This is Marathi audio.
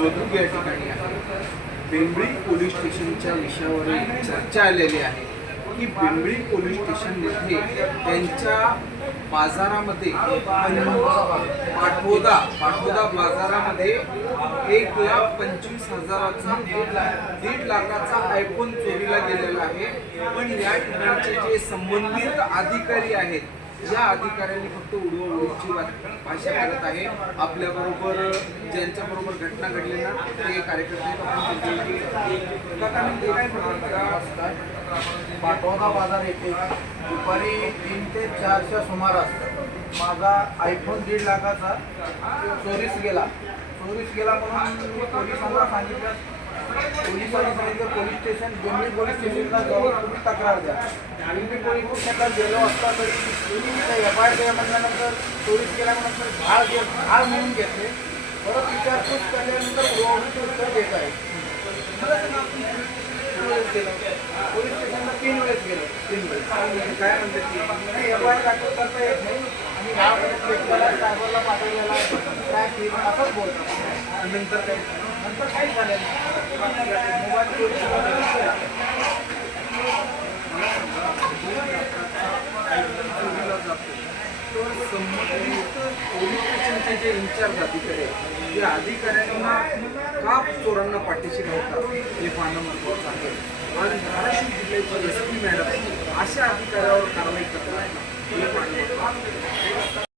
नवदुर्ग या ठिकाणी आहे. बेंबळी पोलीस स्टेशनच्या विषयावर चर्चा आलेली आहे की बेंबळी पोलीस स्टेशनमध्ये त्यांच्या बाजारामध्ये पाठोदा पाठोदा बाजारामध्ये एक लाख पंचवीस हजाराचा दीड लाखाचा आयफोन चोरीला गेलेला आहे. पण या ठिकाणचे जे संबंधित अधिकारी आहेत या अधिकाऱ्यांनी फक्त उडवाउडवीची बात- भाषा करत आहे आपल्याबरोबर ज्यांच्याबरोबर घटना घडली ना ते कार्यकर्ते आहेत. पाटोदा बाजार येथे दुपारी तीन ते चारच्या सुमारास माझा आयफोन दीड लाखाचा चोरीस गेला चोरीस गेला म्हणून पोलिसांना सांगितलं पोलिसांनी सांगितलं पोलीस स्टेशन दोन्ही पोलीस स्टेशनला जाऊन तुम्ही तक्रार द्या. बेंबळी पोलीस स्टेशनला गेलो असता तरी तुम्ही एफ आय आर म्हटल्यानंतर चोरीस गेल्यानंतर भाळ घे भाळ म्हणून घेतले. परत विचारपूस केल्यानंतर उडवाउडीचे उत्तर देत आहे. पोलीस स्टेशनला तीन वेळेस गेलो. तीन वेळेस. काय म्हणते ती? एफ आय आर दाखल करता येत नाही. आणि गावाकडे चेक सायबरला पाठवलेला काय असंच बोलतात. नंतर काय? नंतर काही झालं नाही मोबाईल तर संबंधित पोलीस स्टेशनचे जे इन्चार्ज अधिकारी आहेत या अधिकाऱ्यांना का चोरांना पाठीशी घालतात हे पाहणं महत्त्वाचं आहे. आणि धाराशिव जिल्ह्याची एस पी मॅडम अशा अधिकाऱ्यावर कारवाई